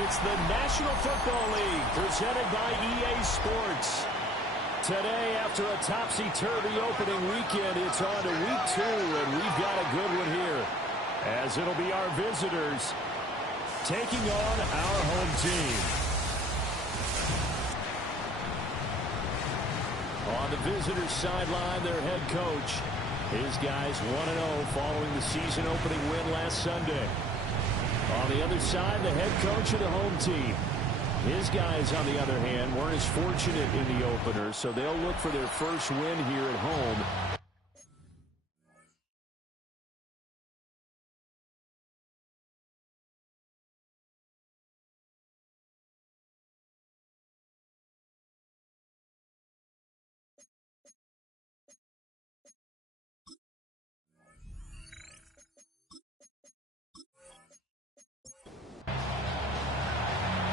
It's the National Football League presented by EA Sports. Today, after a topsy-turvy opening weekend, it's on to week 2, and we've got a good one here, as it'll be our visitors taking on our home team. On the visitors' sideline, their head coach. His guys 1-0 following the season-opening win last Sunday. On the other side, the head coach of the home team. His guys, on the other hand, weren't as fortunate in the opener, so they'll look for their first win here at home.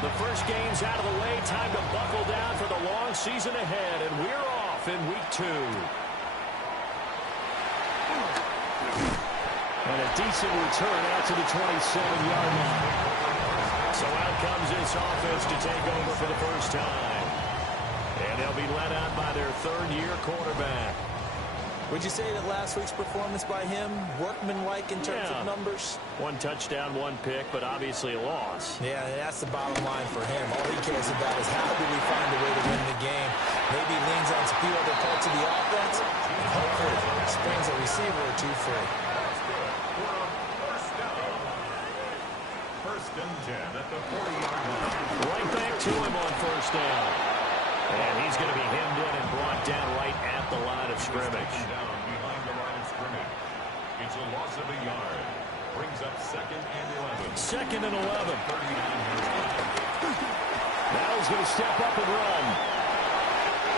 The first game's out of the way. Time to buckle down for the long season ahead, and we're off in week 2. And a decent return out to the 27-yard line. So out comes this offense to take over for the first time. And they'll be led out by their third-year quarterback. Would you say that last week's performance by him, workmanlike in terms of numbers? 1 touchdown, 1 pick, but obviously a loss. Yeah, that's the bottom line for him. All he cares about is how do we find a way to win the game. Maybe leans on a few other parts of the offense, and hopefully springs a receiver or two free. First and 10 at the 40-yard line. Right back to him on first down. And he's going to be hemmed in and brought down right at the line of scrimmage. Down behind the line of scrimmage. It's a loss of a yard. Brings up 2nd and 11. 2nd and 11. Now he's going to step up and run.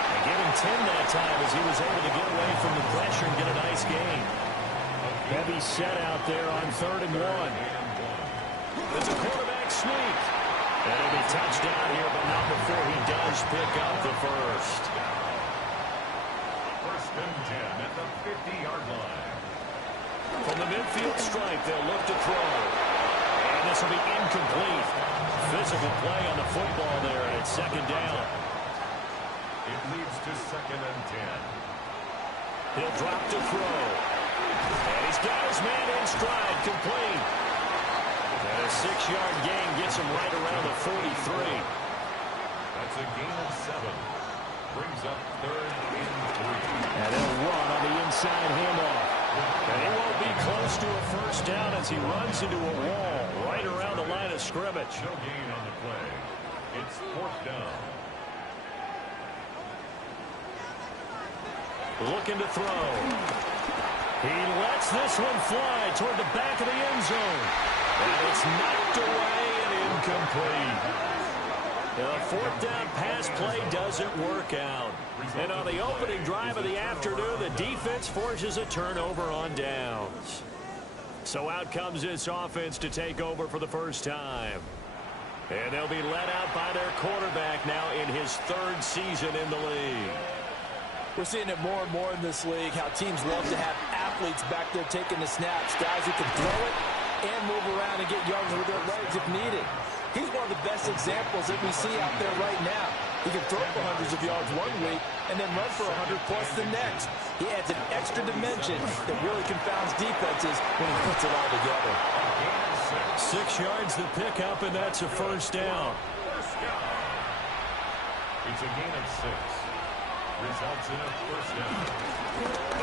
And give him 10 that time as he was able to get away from the pressure and get a nice gain. Heavy set out there on 3rd and 1. It's a quarterback sneak. And it'll be touchdown here, but not before he does pick up the first. First and 10 at the 50-yard line. From the midfield stripe, they'll look to throw. And this will be incomplete. Physical play on the football there, and it's 2nd down. It leads to 2nd and 10. He'll drop to throw. And he's got his man in stride, complete. And a 6-yard gain gets him right around the 43. That's a gain of 7. Brings up 3rd and 3. And he'll run on the inside handoff. And he won't be close to a first down as he runs into a wall right around the line of scrimmage. No gain on the play. It's 4th down. Looking to throw. He lets this one fly toward the back of the end zone. And it's knocked away and incomplete. The 4th down pass play doesn't work out. And on the opening drive of the afternoon, the defense forces a turnover on downs. So out comes this offense to take over for the first time. And they'll be led out by their quarterback now in his 3rd season in the league. We're seeing it more and more in this league, how teams love to have athletes back there taking the snaps, guys who can throw it and move around and get yards with their legs if needed. He's one of the best examples that we see out there right now. He can throw for hundreds of yards one week and then run for 100+ the next. He adds an extra dimension that really confounds defenses when he puts it all together. 6 yards the pickup, and that's a first down. It's a gain of 6. Results in a first down.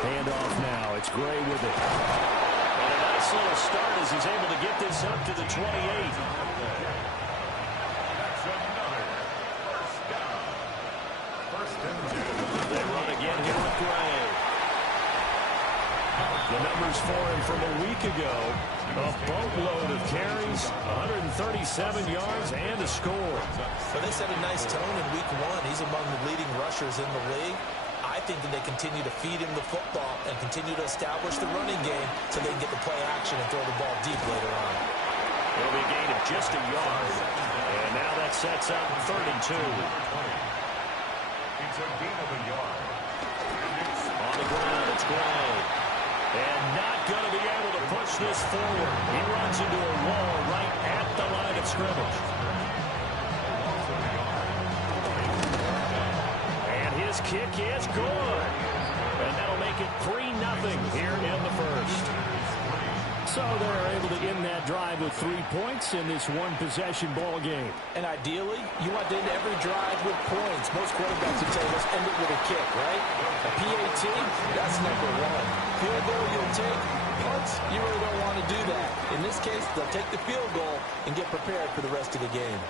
Handoff now. It's Gray with it. And a nice little start as he's able to get this up to the 28. That's another first down. First and 10. They run again here with Gray. The numbers for him from a week ago. A boatload of carries, 137 yards, and a score. But they set a nice tone in week 1. He's among the leading rushers in the league. I think that they continue to feed him the football and continue to establish the running game so they can get the play action and throw the ball deep later on. It'll be a gain of just a yard. And now that sets up 32. It's a gain of a yard. On the ground, it's Gray. And not going to be able to push this forward. He runs into a wall right at the line of scrimmage. His kick is good. And that'll make it 3-0 here in the first. So they're able to end that drive with 3 points in this one-possession ball game. And ideally, you want to end every drive with points. Most quarterbacks would tell you, let's end it with a kick, right? A PAT, that's number one. Field goal you'll take. Punts, you really don't want to do that. In this case, they'll take the field goal and get prepared for the rest of the game.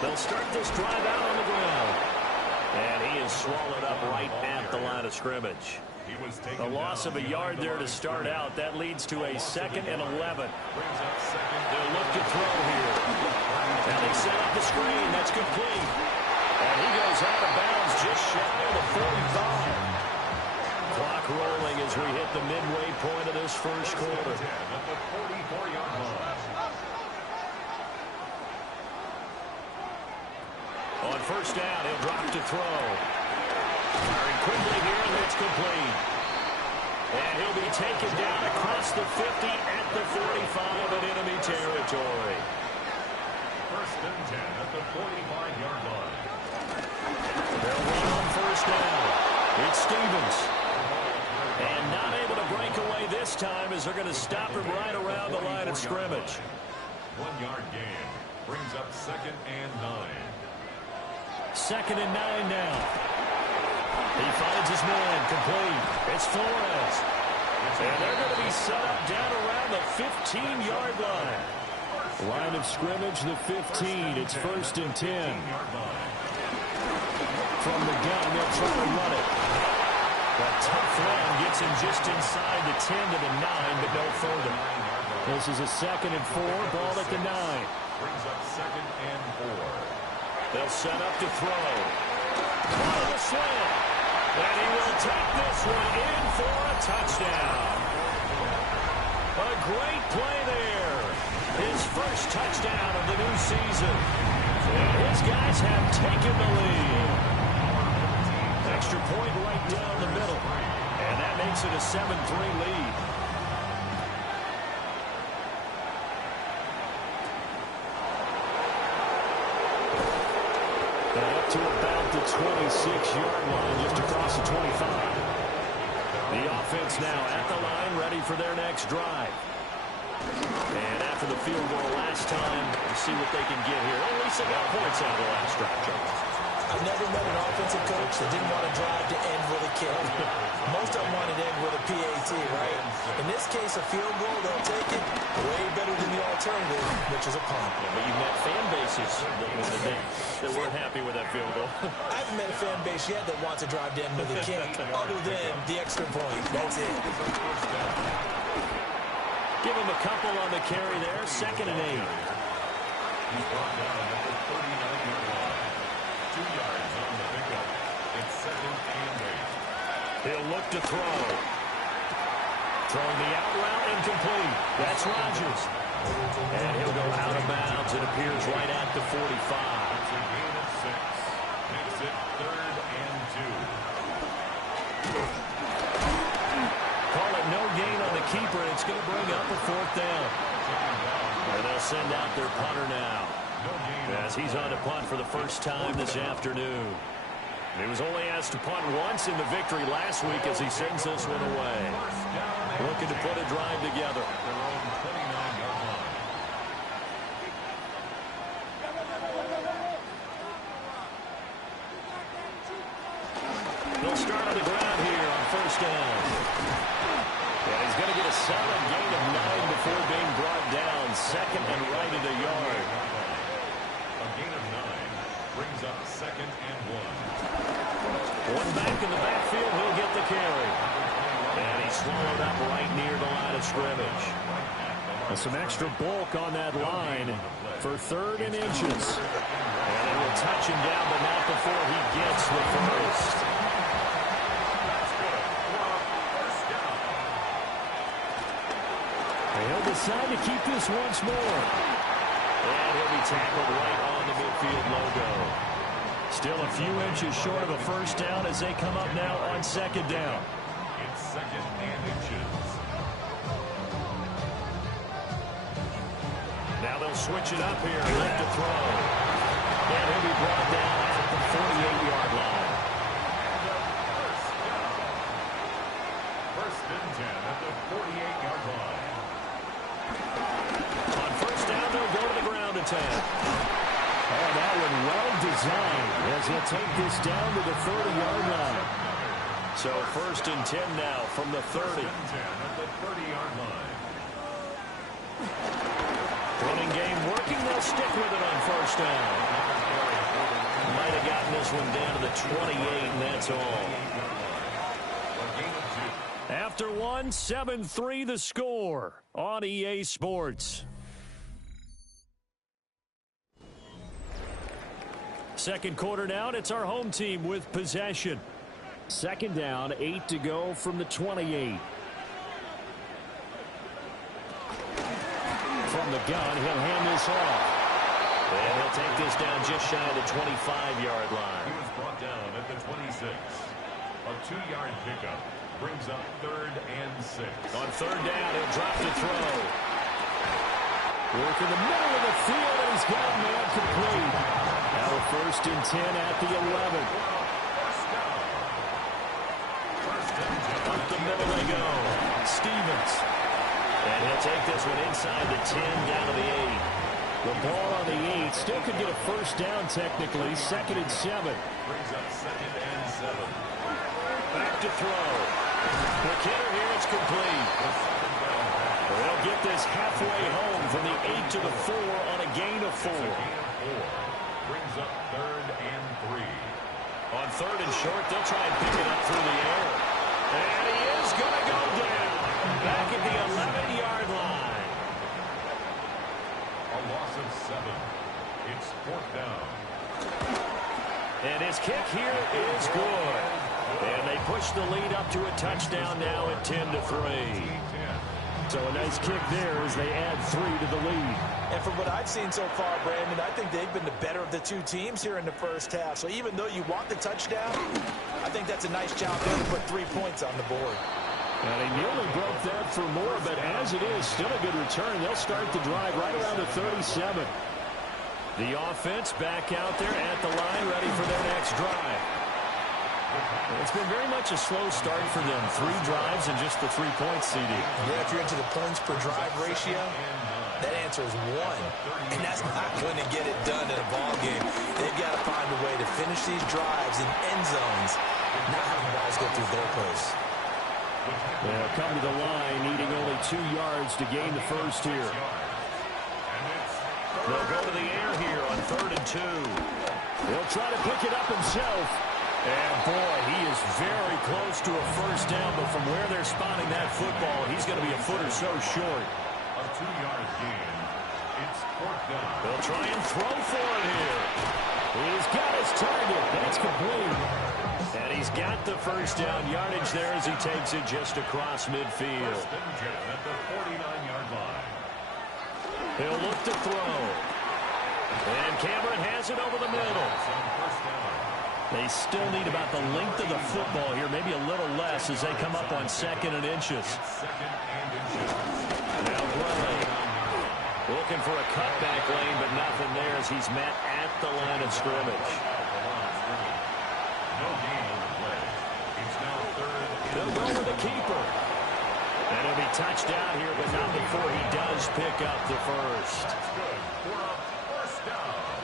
They'll start this drive out on the ground. And he is swallowed up right at the line of scrimmage. A loss of a yard there to start out. That leads to a 2nd and 11. They'll look to throw here. Now they set up the screen. That's complete. And he goes out of bounds just shy of the 45. Clock rolling as we hit the midway point of this first quarter. At the 44-yard line. On first down, he'll drop to throw. Firing quickly here, and it's complete. And he'll be taken down across the 50 at the 45 in enemy territory. 1st and 10 at the 45-yard line. They'll run on first down. It's Stevens. And not able to break away this time as they're going to stop him right around the line of scrimmage. 1-yard gain brings up 2nd and 9. 2nd and 9 now. He finds his man complete. It's Flores. And they're going to be set up down around the 15-yard line. Line of scrimmage, the 15. It's 1st and 10. From the gun, they'll try to run it. A tough run gets him just inside the 10 to the 9, but no further. This is a 2nd and 4, ball at the 9. Brings up 2nd and 4. They'll set up to throw. On the slant. And he will take this one in for a touchdown. A great play there. His first touchdown of the new season. And his guys have taken the lead. Extra point right down the middle. And that makes it a 7-3 lead. Up to about the 26-yard line, just across the 25. The offense now at the line, ready for their next drive. And after the field goal last time, we'll see what they can get here. At least they got points out of the last drive, Jones. I've never met an offensive coach that didn't want to drive to end with a kick. Most of them wanted to end with a PAT, right? In this case, a field goal, they'll take it way better than the alternative, which is a punt. Yeah, but you've met fan bases that weren't happy with that field goal. I haven't met a fan base yet that wants to drive to end with a kick, other than the extra point. That's it. Give him a couple on the carry there, 2nd and 8. He's brought down at the 39-yard line. 2 yards on the pickup. It's 2nd and 8. He'll look to throw. Throwing the out route incomplete. That's Rodgers. And he'll go out of bounds. It appears right at the 45. It's a gain of 6. Makes it 3rd and 2. Call it no gain on the keeper, and it's going to bring up a 4th down. And they'll send out their punter now, as he's on to punt for the first time this afternoon. He was only asked to punt once in the victory last week as he sends this one away. Looking to put a drive together. They'll start on the ground here on first down. And he's going to get a solid gain of 9 before being brought down. 2nd and right at a yard. A gain of 9 brings up 2nd and 1. One back in the backfield, he'll get the carry. And he's swallowed up right near the line of scrimmage. Some extra bulk on that line for 3rd and inches. And it will touch him down, but not before he gets the first. He'll decide to keep this once more. And he'll be tackled right on the midfield logo. Still a few inches short of a first down as they come up now on 2nd down. It's 2nd and inches. Now they'll switch it up here. Left to throw. And he'll be brought down at the 48-yard line. First and 10 at the 48-yard line. On first down, they'll go to the ground attack. Oh, that one well designed as he'll take this down to the 30-yard line. So first and 10 now from the 30. First and 10 at the 30-yard line. Running game working. They'll stick with it on first down. Might have gotten this one down to the 28, and that's all. After one, 7-3 the score on EA Sports. Second quarter now, and it's our home team with possession. Second down, 8 to go from the 28. From the gun, he'll hand this off. And he'll take this down just shy of the 25-yard line. He was brought down at the 26. A 2-yard pickup brings up third and 6. On third down, he'll drop to throw. Work in the middle of the field, and he's got a man complete. Now a first and 10 at the 11. Up the middle they go. Stevens. And he'll take this one inside the 10, down to the 8. The ball on the 8 still could get a first down technically. Second and 7. Brings up second and 7. Back to throw. McKinnon here, it's complete. They'll get this halfway home from the 8 to the 4 on a gain of 4. Brings up third and 3. On third and short, they'll try and pick it up through the air. And he is going to go down. Back at the 11-yard line. A loss of 7. It's fourth down. And his kick here is good. And they push the lead up to a touchdown now at 10-3. So a nice kick there as they add 3 to the lead. And from what I've seen so far, Brandon, I think they've been the better of the two teams here in the first half. So even though you want the touchdown, I think that's a nice job there to put 3 points on the board. And they nearly broke that for more, but as it is, still a good return. They'll start the drive right around the 37. The offense back out there at the line, ready for their next drive. It's been very much a slow start for them. 3 drives and just the 3 points, CD. Yeah, if you're into the points per drive ratio, that answer is 1. And that's not going to get it done in a ball game. They've got to find a way to finish these drives in end zones, not have the balls go through goalposts. They'll come to the line, needing only 2 yards to gain the first here. They'll go to the air here on third and 2. He'll try to pick it up himself. And, boy, he is very close to a first down, but from where they're spotting that football, he's going to be a foot or so short. A 2-yard gain. It's fourth down. They'll try and throw for it here. He's got his target. That's complete. And he's got the first down yardage there as he takes it just across midfield. First and 10 at the 49-yard line. He'll look to throw. And Cameron has it over the middle. First down. They still need about the length of the football here, maybe a little less as they come up on second and inches. Second and inches. Now Bray looking for a cutback lane, but nothing there as he's met at the line of scrimmage. No gain on the play. It's now third. They'll go to the keeper. And he'll be touched down here, but not before he does pick up the first. That's good. We're up first down.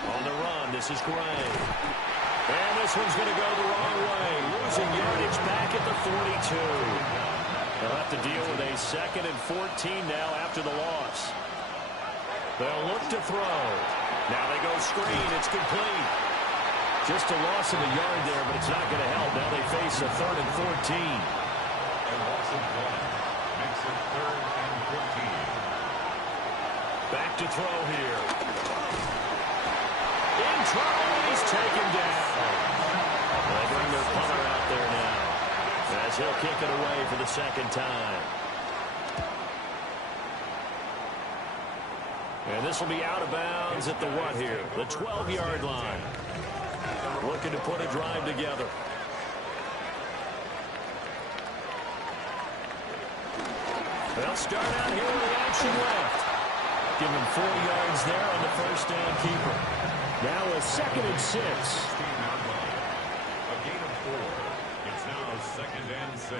On the run, this is Gray. And this one's going to go the wrong way. Losing yardage back at the 42. They'll have to deal with a second and 14 now after the loss. They'll look to throw. Now they go screen. It's complete. Just a loss of a yard there, but it's not going to help. Now they face a third and 14. A loss of 1 makes it third and 14. Back to throw here. In trouble, he's taken down. They bring their punter out there now as he'll kick it away for the second time. And this will be out of bounds at the what here? The 12-yard line. Looking to put a drive together. They'll start out here with the action left. Give him 4 yards there on the first down keeper. Now a 2nd and 6. A gain of 4. It's now 2nd and 6.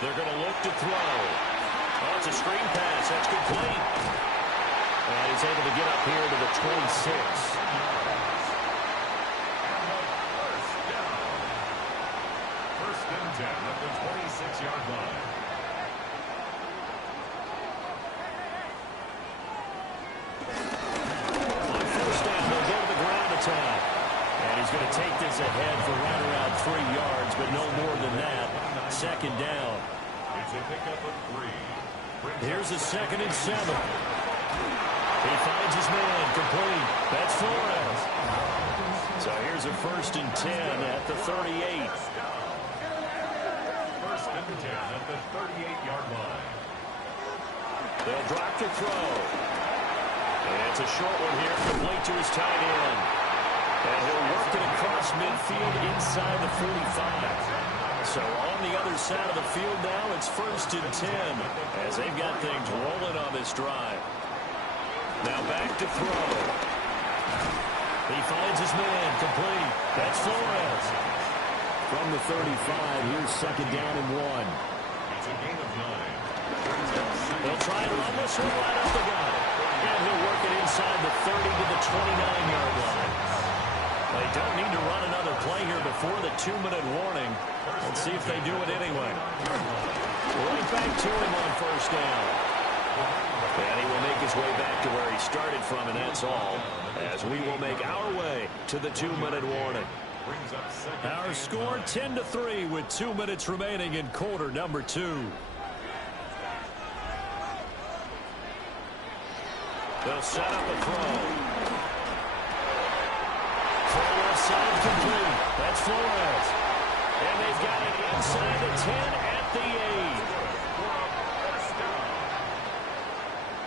They're going to look to throw. Oh, it's a screen pass. That's complete. And he's able to get up here to the 26. First and 10 at the 26-yard line. On first down, they'll go to the ground attack. And he's going to take this ahead for right around 3 yards, but no more than that. 2nd down. It's a pickup of 3. Here's a 2nd and 7. He finds his man complete. That's Flores. So here's a 1st and 10 at the 38. First and 10 at the 38-yard line. They'll drop to throw. And it's a short one here, complete to his tight end. And he'll work it across midfield inside the 45. So on the other side of the field now, it's 1st and 10 as they've got things rolling on this drive. Now back to throw. He finds his man complete. That's Flores. From the 35, here's 2nd down and 1. It's a gain of 9. They'll try and run this one right up the gut. And he'll work it inside the 30 to the 29-yard line. They don't need to run another play here before the 2-minute warning. Let's see if they do it anyway. Right back to him on first down. And he will make his way back to where he started from, and that's all, as we will make our way to the 2-minute warning. Our score 10-3 with 2 minutes remaining in quarter number 2. They'll set up a throw. Throw left side complete. That's Flores. And they've got it inside the 10 at the 8.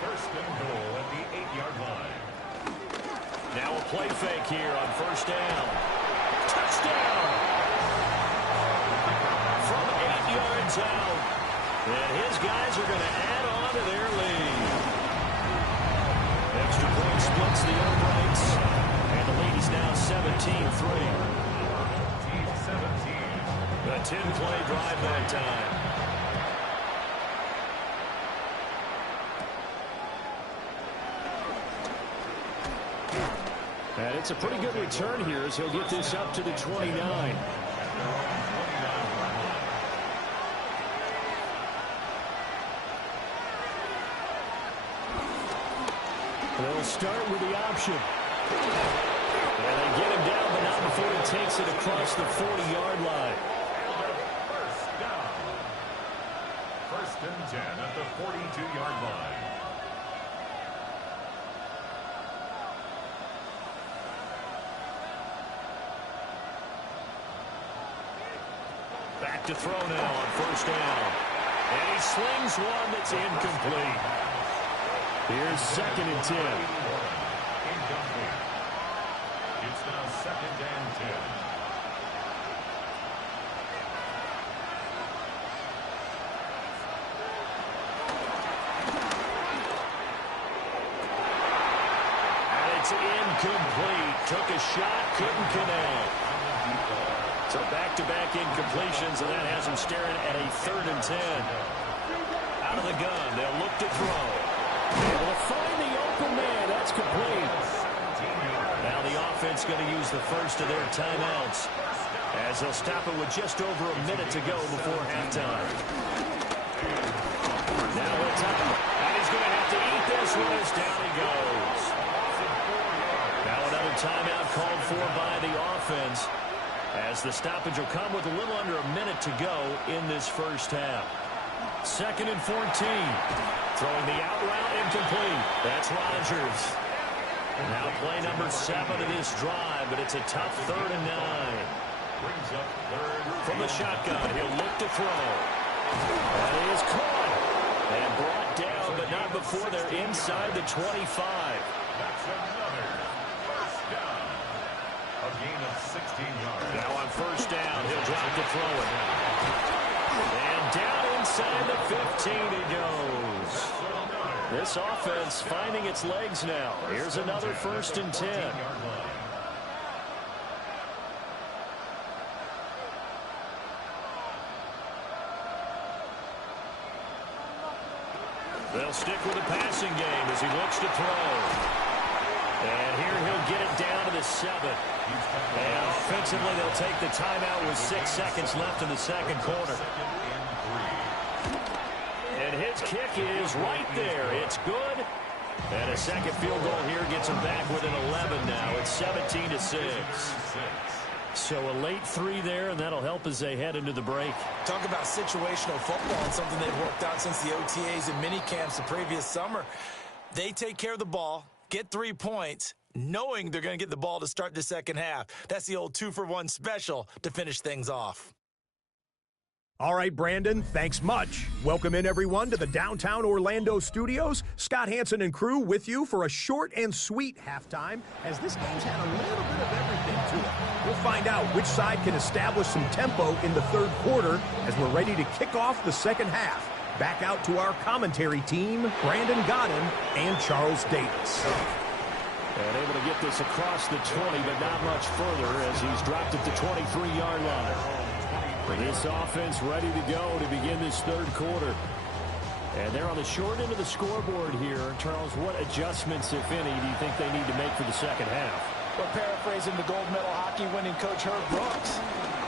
First and goal at the 8-yard line. Now a play fake here on first down. Touchdown! From 8 yards out. And his guys are going to add on to their lead. Extra point splits the uprights. And the lead is now 17-3. 17. A 10-play drive that time. And it's a pretty good return here as he'll get this up to the 29. They'll start with the option. And they get him down, but not before he takes it across the 40-yard line. First down. First and 10 at the 42-yard line. Back to throw now on first down. And he slings one that's incomplete. Here's 2nd and 10. Incomplete. It's now 2nd and 10. And it's incomplete. Took a shot, couldn't connect. So back-to-back incompletions, and that has him staring at a 3rd and 10. Out of the gun, they'll look to throw. Able to find the open man. That's complete. Now the offense going to use the first of their timeouts as they'll stop it with just over a minute to go before halftime. Now it's up, and he's going to have to eat this one as down he goes. Now another timeout called for by the offense as the stoppage will come with a little under a minute to go in this first half. 2nd and 14. Throwing the out route incomplete. That's Rodgers. Now play number 7 of this drive, but it's a tough 3rd and 9. Brings up 3rd. From the shotgun, he'll look to throw. That is caught. And brought down, but not before they're inside the 25. That's another first down. A gain of 16 yards. Now on first down, he'll drop to throw it. And down inside the 15 he goes. This offense finding its legs now. Here's another 1st and 10. They'll stick with the passing game as he looks to throw. And here he'll get it down to the 7. And offensively, they'll take the timeout with 6 seconds left in the second quarter. And his kick is right there. It's good. And a second field goal here gets him back within 11 now. It's 17-6. So a late 3 there, and that'll help as they head into the break. Talk about situational football and something they've worked out since the OTAs and mini camps the previous summer. They take care of the ball, get 3 points, knowing they're going to get the ball to start the second half. That's the old 2-for-1 special to finish things off. All right, Brandon, thanks much. Welcome in, everyone, to the downtown Orlando studios. Scott Hansen and crew with you for a short and sweet halftime, as this game's had a little bit of everything to it. We'll find out which side can establish some tempo in the third quarter as we're ready to kick off the second half. Back out to our commentary team, Brandon Godden and Charles Davis. And able to get this across the 20, but not much further as he's dropped at the 23-yard line. This offense ready to go to begin this third quarter. And they're on the short end of the scoreboard here. Charles, what adjustments, if any, do you think they need to make for the second half? Well, paraphrasing the gold medal hockey winning coach Herb Brooks,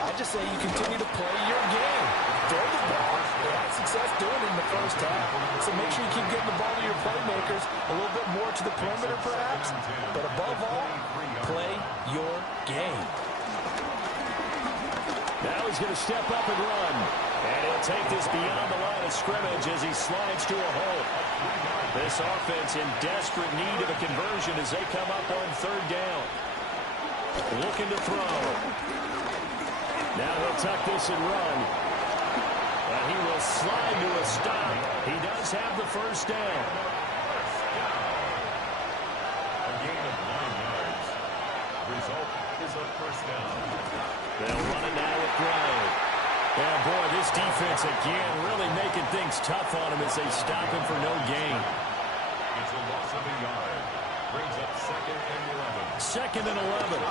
I just say you continue to play your game. Throw the ball. They had success doing it in the first half. So make sure you keep getting the ball to your playmakers, a little bit more to the perimeter perhaps. But above all, play your game. Now he's going to step up and run. And he'll take this beyond the line of scrimmage as he slides to a hole. This offense in desperate need of a conversion as they come up on third down. Looking to throw. Now he'll tuck this and run. And he will slide to a stop. He does have the first down. A gain of 9 yards. Result is a first down. They'll run it now with Gray. And boy, this defense again really making things tough on him as they stop him for no gain. It's a loss of a yard. Brings up 2nd and 11. 2nd and 11.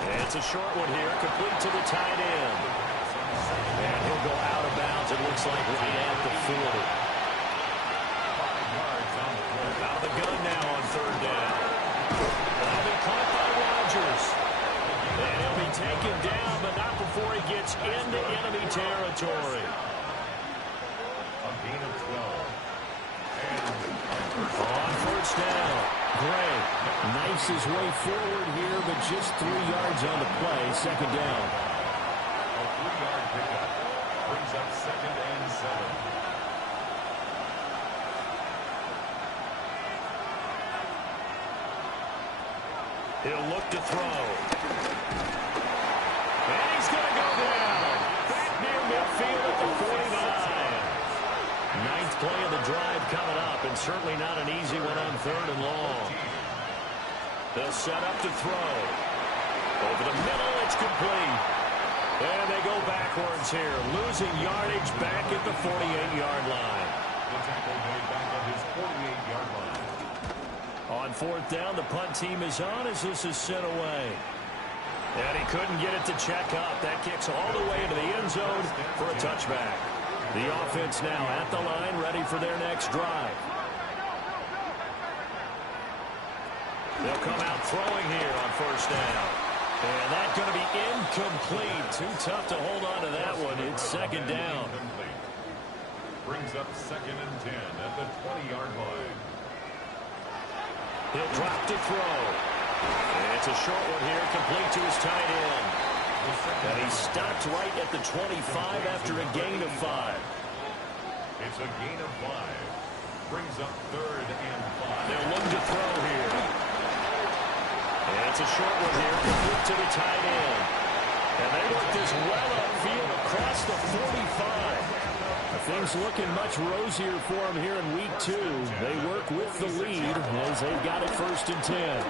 And it's a short one here, complete to the tight end. And he'll go out of bounds, it looks like, right at the 40. 5 yards on the play. Out of the gun now on third down. That'll be caught by Rodgers. And he'll be taken down, but not before he gets into enemy territory. A gain of 12. On first down, Gray knifes his way forward here, but just 3 yards on the play. Second down. A 3-yard pickup. Brings up 2nd and 7. He'll look to throw. And he's going to go down. Back near midfield at the 49. Ninth play of the drive coming up, and certainly not an easy one on third and long. They'll set up to throw. Over the middle, it's complete. And they go backwards here, losing yardage back at the 48-yard line. The tackle made back at his 48-yard line. On fourth down, the punt team is on as this is sent away. And he couldn't get it to check up. That kicks all the way into the end zone for a touchback. The offense now at the line, ready for their next drive. They'll come out throwing here on first down. And that's going to be incomplete. Too tough to hold on to that one. It's second down. Brings up 2nd and 10 at the 20-yard line. He'll drop to throw. And it's a short one here, complete to his tight end. And he stopped right at the 25 after a gain of 5. It's a gain of 5. Brings up 3rd and 5. They'll look to throw here. And it's a short one here, complete to the tight end. And they work this well upfield across the 45. Things looking much rosier for him here in week 2. They work with the lead as they've got it 1st and 10.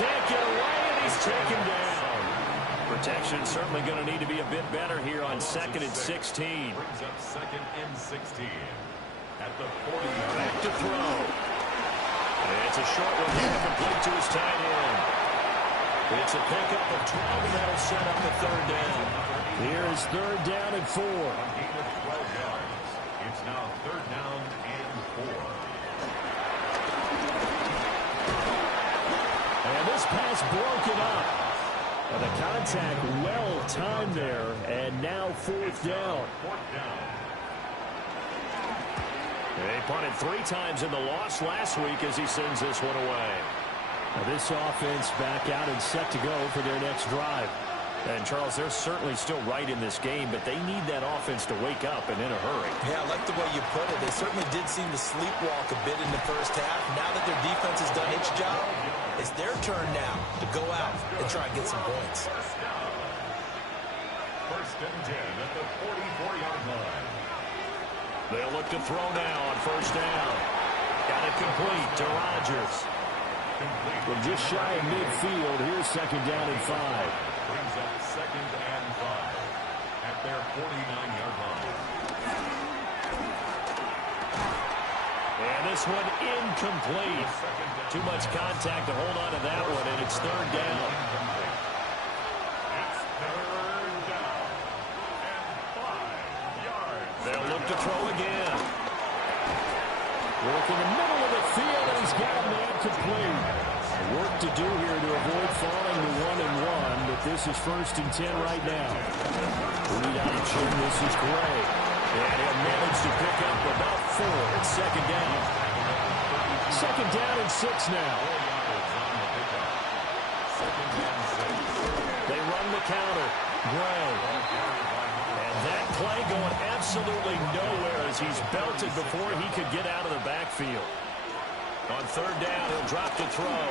Can't get away, and he's taken down. Protection certainly going to need to be a bit better here on 2nd and 16. Brings up 2nd and 16. At the 40-yard back to throw. It's a short one here, complete to his tight end. It's a pickup of 12, and that'll set up the 3rd down. Here is 3rd down and 4. A gain of 12 yards. It's now 3rd down and 4. And this pass broken up. And the contact well timed there, and now 4th down. 4th down. They punted 3 times in the loss last week as he sends this one away. Now this offense back out and set to go for their next drive. And, Charles, they're certainly still right in this game, but they need that offense to wake up and in a hurry. Yeah, I like the way you put it. They certainly did seem to sleepwalk a bit in the first half. Now that their defense has done its job, it's their turn now to go out and try and get some points. 1st and 10 at the 44-yard line. They'll look to throw now on 1st down. Got it complete to Rodgers. From just shy of midfield, here's 2nd down and 5. Brings up 2nd and 5 at their 49-yard line. And this one incomplete. Too much contact to hold on to that one, and it's 3rd down. It's 3rd down and 5 yards. They'll look to throw again. Work in the middle of the field, and he's got a man complete. Work to do here to avoid falling to 1-1, but this is 1st and 10 right now. Read option, this is Gray. And he'll manage to pick up about 4. It's 2nd down. 2nd down and 6 now. They run the counter. Gray. And that play going absolutely nowhere as he's belted before he could get out of the backfield. On 3rd down, he'll drop to throw.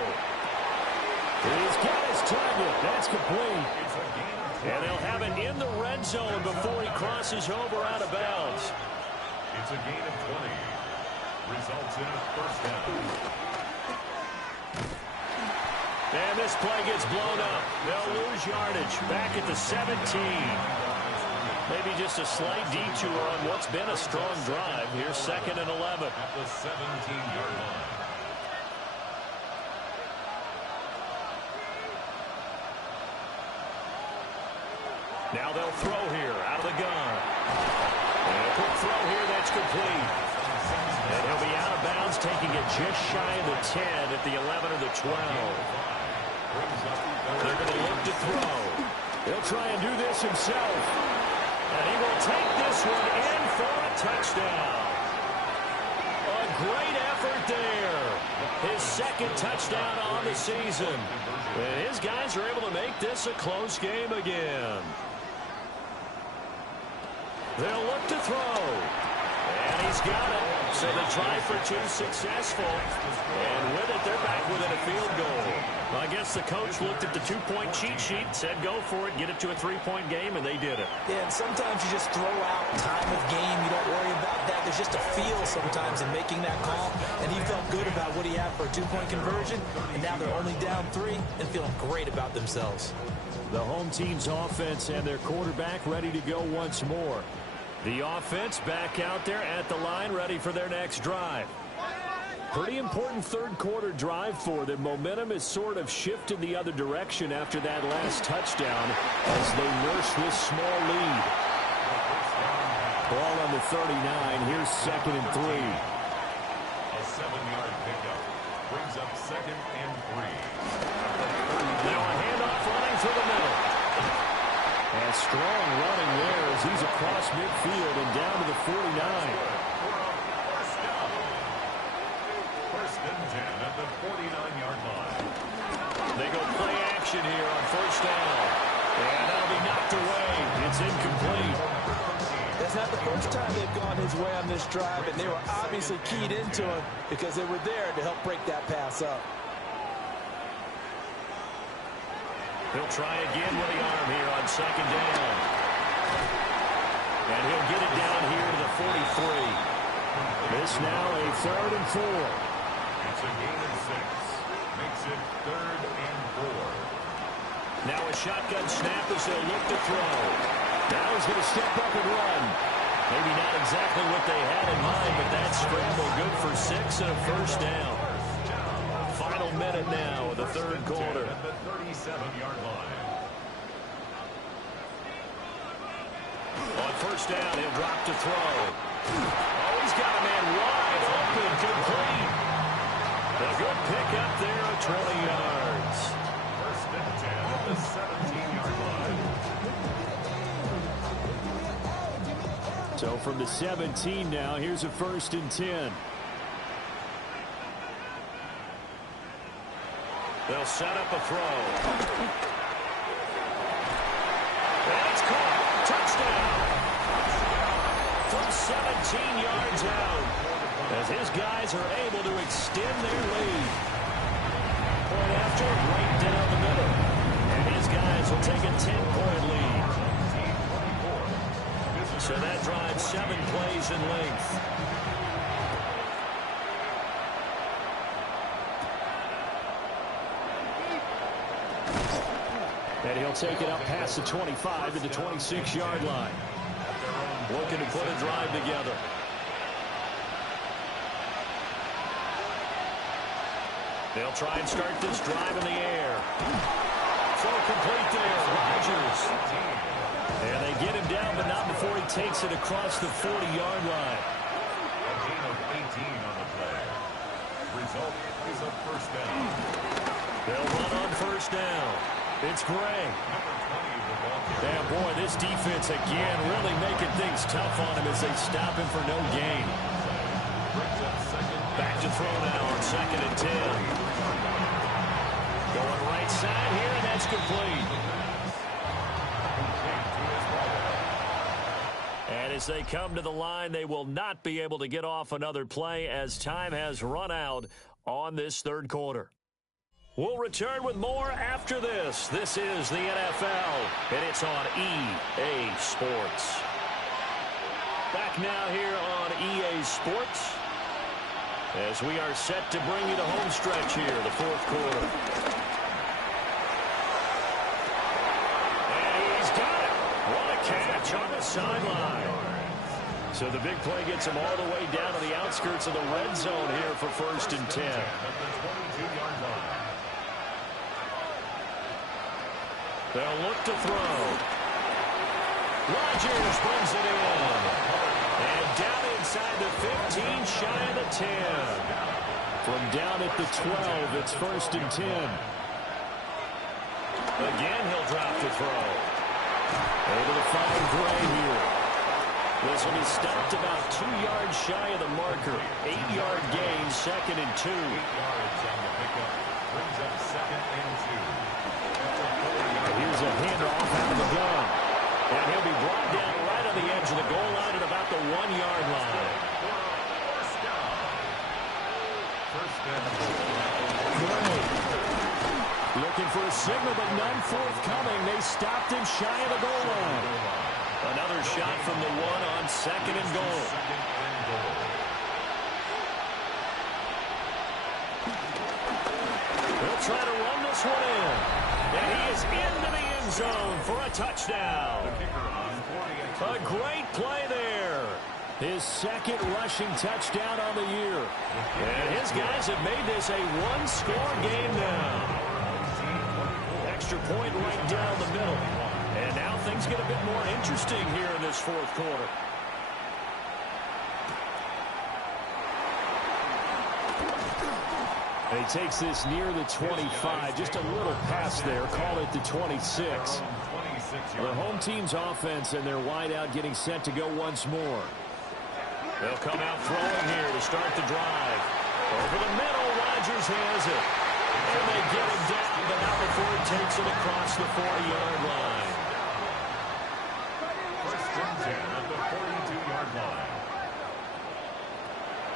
He's got his target. That's complete. And they'll have it in the red zone before he crosses over out of bounds. It's a gain of 20. Results in a 1st down. And this play gets blown up. They'll lose yardage. Back at the 17. Maybe just a slight detour on what's been a strong drive. Here's 2nd and 11. At the 17-yard line. Now they'll throw here out of the gun. And a quick throw here that's complete. And he'll be out of bounds, taking it just shy of the 10 at the 11 or the 12. They're going to look to throw. He'll try and do this himself. And he will take this one in for a touchdown. A great effort there. His 2nd touchdown on the season. And his guys are able to make this a close game again. They'll look to throw. And he's got it. So the try for 2 successful. And with it, they're back within a field goal. Well, I guess the coach looked at the 2-point cheat sheet, said go for it, get it to a 3-point game, and they did it. Yeah, and sometimes you just throw out time of game. You don't worry about that. There's just a feel sometimes in making that call. And he felt good about what he had for a 2-point conversion. And now they're only down 3 and feeling great about themselves. The home team's offense and their quarterback ready to go once more. The offense back out there at the line, ready for their next drive. Pretty important 3rd quarter drive for them. Momentum has sort of shifted the other direction after that last touchdown as they nurse this small lead. Ball on the 39. Here's 2nd and 3. A 7-yard pickup brings up 2nd and 3. Now a handoff running through the middle. And strong running there as he's across midfield and down to the 49. First and 10 at the 49-yard line. They go play action here on 1st down. And that'll be knocked away. It's incomplete. That's not the first time they've gone his way on this drive, and they were obviously keyed into him because they were there to help break that pass up. He'll try again with the arm here on 2nd down. And he'll get it down here to the 43. This now a 3rd and 4. It's a gain of 6. Makes it 3rd and 4. Now a shotgun snap as they'll look to throw. Now he's going to step up and run. Maybe not exactly what they had in mind, but that scramble good for 6 and a first down. Final minute now of the third quarter. At the 37-yard line. On first down, he'll drop to throw. Oh, he's got a man wide open, complete. A good pickup there of 20 yards. First and 10 at the 17-yard line. So from the 17 now, here's a first and 10. They'll set up a throw. And it's caught. Touchdown. From 17 yards out. As his guys are able to extend their lead. Point after, right down the middle. And his guys will take a 10-point lead. So that drives 7 plays in length. And he'll take it up past the 25 to the 26-yard line. Looking to put a drive together. They'll try and start this drive in the air. Throw complete there. Rodgers. And they get him down, but not before he takes it across the 40-yard line. A gain of 18 on the play. Result is a first down. They'll run on first down. It's Gray. Number 20 of the ball carrier. Yeah, boy, this defense again really making things tough on him as they stop him for no gain. Brings up second. Back to throw now on 2nd and 10. Going right side here, and that's complete. And as they come to the line, they will not be able to get off another play as time has run out on this third quarter. We'll return with more after this. This is the NFL, and it's on EA Sports. Back now here on EA Sports as we are set to bring you the home stretch here, the fourth quarter. And he's got it. What a catch on the sideline. So the big play gets him all the way down to the outskirts of the red zone here for 1st and 10. They'll look to throw. Rodgers brings it in. And down inside the 15, shy of the 10. From down at the 12, it's 1st and 10. Again, he'll drop to throw. Able to find Gray here. This will be stopped about 2 yards shy of the marker. 8-yard gain, 2nd and 2. 8 yards on the pickup. Brings up 2nd and 2. Here's a handoff out of the gun. And he'll be brought down right on the edge of the goal line at about the 1-yard line. First and 4. Looking for a signal, but none forthcoming. They stopped him shy of the goal line. Another shot from the 1 on 2nd and goal. They'll try to run this one in. And he is into the end zone for a touchdown. A great play there. His 2nd rushing touchdown on the year. And his guys have made this a one-score game now. Extra point right down the middle. And now things get a bit more interesting here in this fourth quarter. And he takes this near the 25. Just a little pass there. Call it the 26. The home team's offense and their wideout getting set to go once more. They'll come out throwing here to start the drive. Over the middle, Rodgers has it. And they get him down, but not before he takes it across the 40-yard line. First and 10 at the 42-yard line.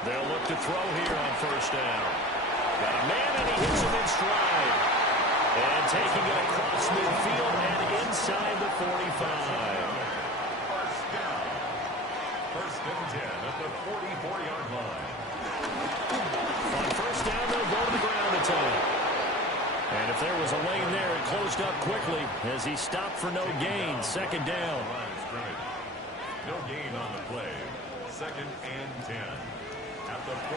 They'll look to throw here on first down. Got a man, and he hits him in stride. And taking it across midfield and inside the 45. First down. First and 10 at the 44-yard line. On first down, they'll go to the ground attack. And if there was a lane there, it closed up quickly as he stopped for no gain. Second down. No gain on the play. Second and 10.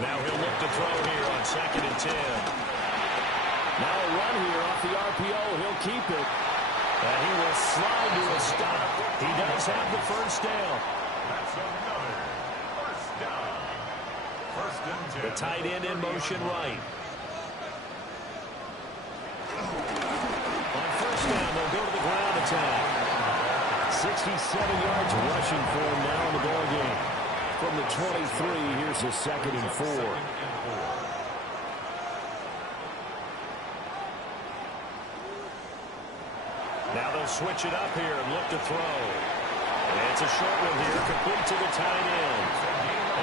Now he'll look to throw here on second and 10. Now a run here off the RPO. He'll keep it. And he will slide to a stop. He does have the first down. That's another first down. First and 10. The tight end in motion right. On first down, they'll go to the ground attack. 67 yards rushing for him now in the ball game. From the 23, here's a second and 4. Now they'll switch it up here and look to throw. And it's a short one here, complete to the tight end.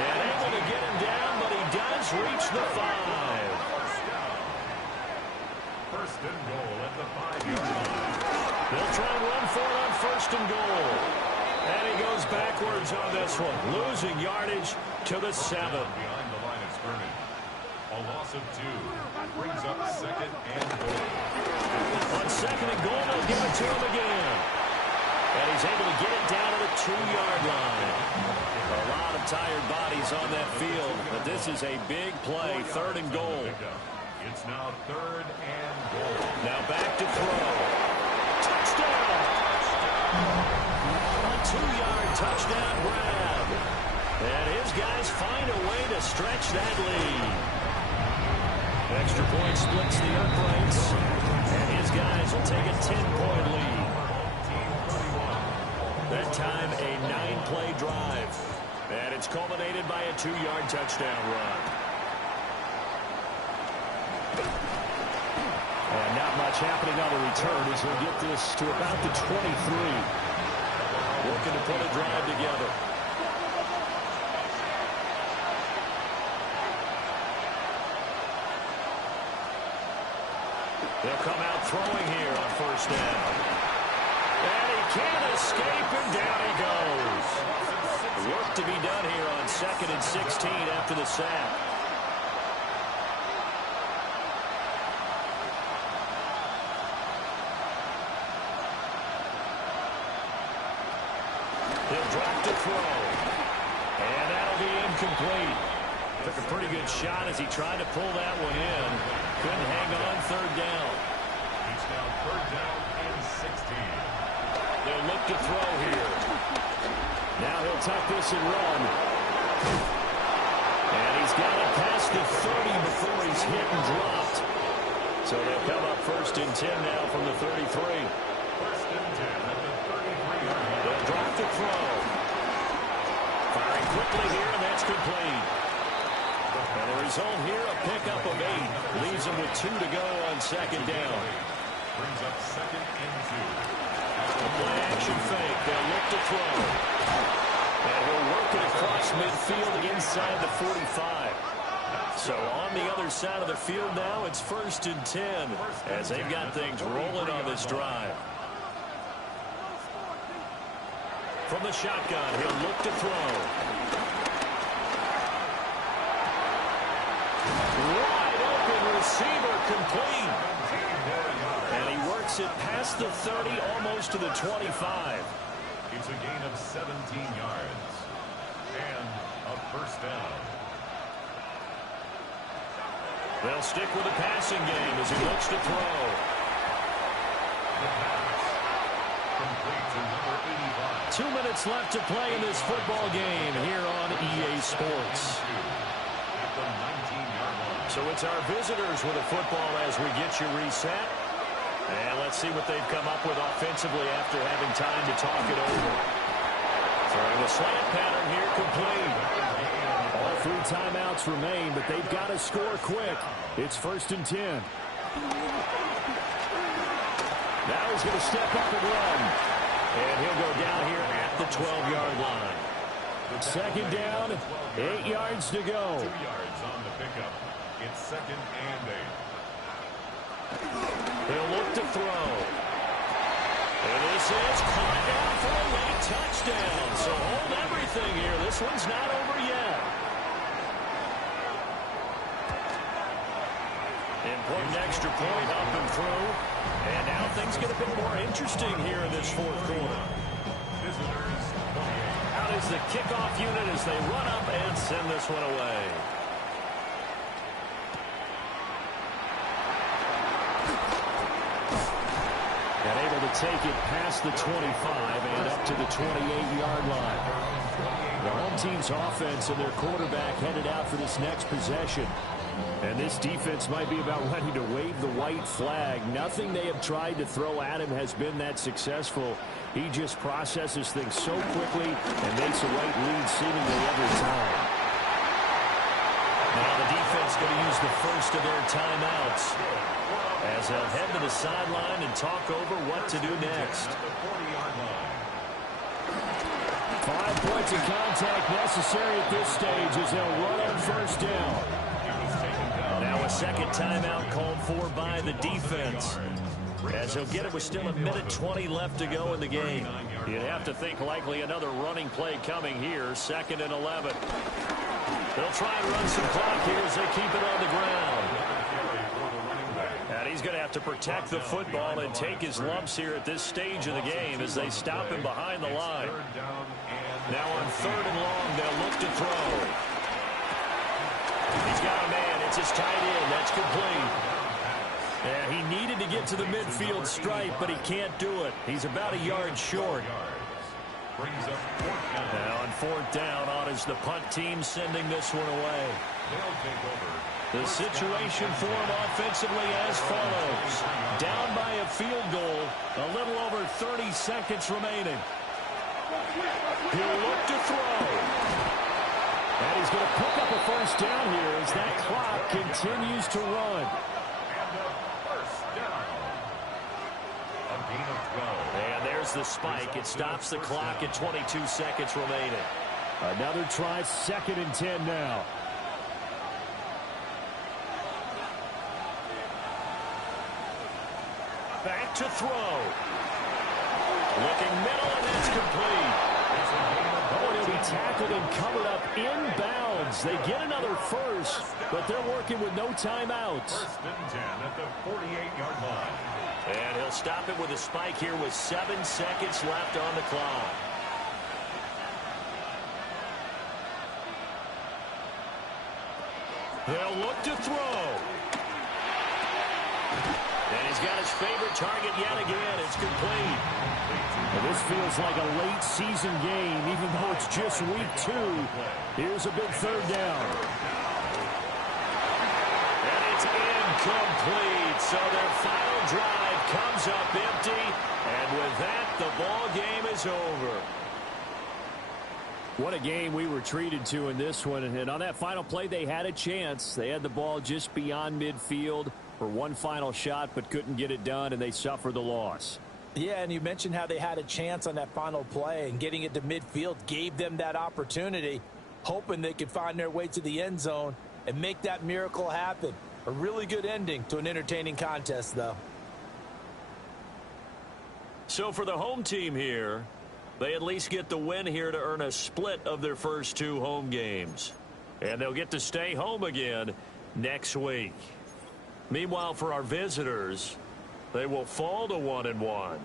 And able to get him down, but he does reach the 5. First and goal at the 5-yard line. They'll try and run for it on first and goal. And he goes backwards on this one, losing yardage to the 7. Behind the line of scrimmage. A loss of 2. That brings up second and goal. On second and goal, they'll give it to him again. And he's able to get it down to the 2-yard line. A lot of tired bodies on that field, but this is a big play, third and goal. It's now third and goal. Now back to throw. Touchdown! A 2-yard touchdown grab. And his guys find a way to stretch that lead. Extra point splits the uprights. And his guys will take a 10-point lead. That time a 9-play drive. And it's culminated by a 2-yard touchdown run. And not much happening on the return as he'll get this to about the 23. Looking to put a drive together. They'll come out throwing here on first down. And he can't escape, and down he goes. Work to be done here on second and 16 after the sack. He'll drop to throw. And that'll be incomplete. Took a pretty good shot as he tried to pull that one in. Couldn't hang on third down. It's now third down and 16. They'll look to throw here. Now he'll tuck this and run. And he's got it past the 30 before he's hit and dropped. So they'll come up first and 10 now from the 33. First and 10 at the 33-yard line. They'll drop to throw. Firing quickly here, and that's complete. And the result here, a pickup of 8. Leaves him with 2 to go on second down. Brings up second and 2. A play action fake. They'll look to throw. And he'll work it across midfield inside the 45. So on the other side of the field now, it's first and 10 as they've got things rolling on this drive. From the shotgun, he'll look to throw. Wide open receiver complete. And he works it past the 30, almost to the 25. It's a gain of 17 yards. And a first down. They'll stick with the passing game as he looks to throw. The pass. Complete to number 85. 2 minutes left to play in this football game here on EA Sports. At the 19-yard line. So it's our visitors with the football as we get you reset. And let's see what they've come up with offensively after having time to talk it over. Throwing the slant pattern here complete. All 3 timeouts remain, but they've got to score quick. It's first and 10. Now he's going to step up and run. And he'll go down here at the 12-yard line. Second down, 8 yards to go. 2 yards on the pickup. It's second and 8. He'll look to throw. And this is caught down for a late touchdown. So hold everything here. This one's not over yet. In important extra point up and through. And now things get a bit more interesting here in this fourth quarter. Out is the kickoff unit as they run up and send this one away. And able to take it past the 25 and up to the 28-yard line. The home team's offense and their quarterback headed out for this next possession. And this defense might be about ready to wave the white flag. Nothing they have tried to throw at him has been that successful. He just processes things so quickly and makes a right read seemingly every time. Now the defense going to use the first of their timeouts as they'll head to the sideline and talk over what to do next. 5 points of contact necessary at this stage as they'll run on first down. Now a second timeout called for by the defense, as he'll get it with still 1:20 left to go in the game. You'd have to think likely another running play coming here, 2nd and 11. They'll try and run some clock here as they keep it on the ground. And he's going to have to protect the football and take his lumps here at this stage of the game as they stop him behind the line. Now on 3rd and long, they'll look to throw. He's got a man. It's his tight end. That's complete. And he needed to get to the midfield stripe, but he can't do it. He's about a yard short. Now on 4th down, on is the punt team sending this one away. The situation for him offensively as follows. Down by a field goal, a little over 30 seconds remaining. He'll look to throw. And he's going to pick up a first down here as that clock continues to run. And there's the spike. It stops the clock at 22 seconds remaining. Another try, 2nd and 10 now. Back to throw. Looking middle, and it's complete. Oh, and he'll be tackled and covered up inbounds. They get another first, but they're working with no timeouts. 1st and 10 at the 48-yard line. And he'll stop it with a spike here with 7 seconds left on the clock. They'll look to throw. And he's got his favorite target yet again. It's complete. Well, this feels like a late season game, even though it's just week 2. Here's a big 3rd down. And it's incomplete. So their final drive comes up empty. And with that, the ball game is over. What a game we were treated to in this one. And on that final play, they had a chance. They had the ball just beyond midfield for one final shot, but couldn't get it done, and they suffered the loss. Yeah, and you mentioned how they had a chance on that final play, and getting it to midfield gave them that opportunity, hoping they could find their way to the end zone and make that miracle happen. A really good ending to an entertaining contest, though. So for the home team here, they at least get the win here to earn a split of their first 2 home games. And they'll get to stay home again next week. Meanwhile, for our visitors, they will fall to 1-1.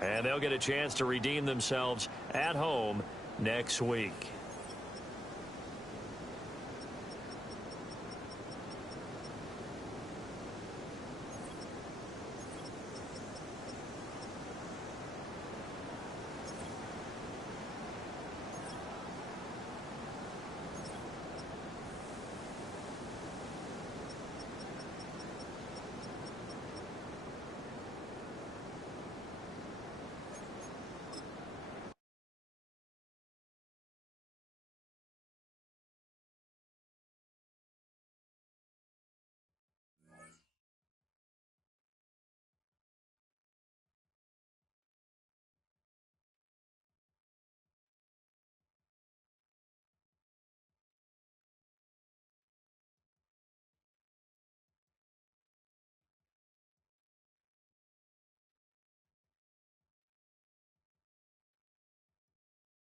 And they'll get a chance to redeem themselves at home next week.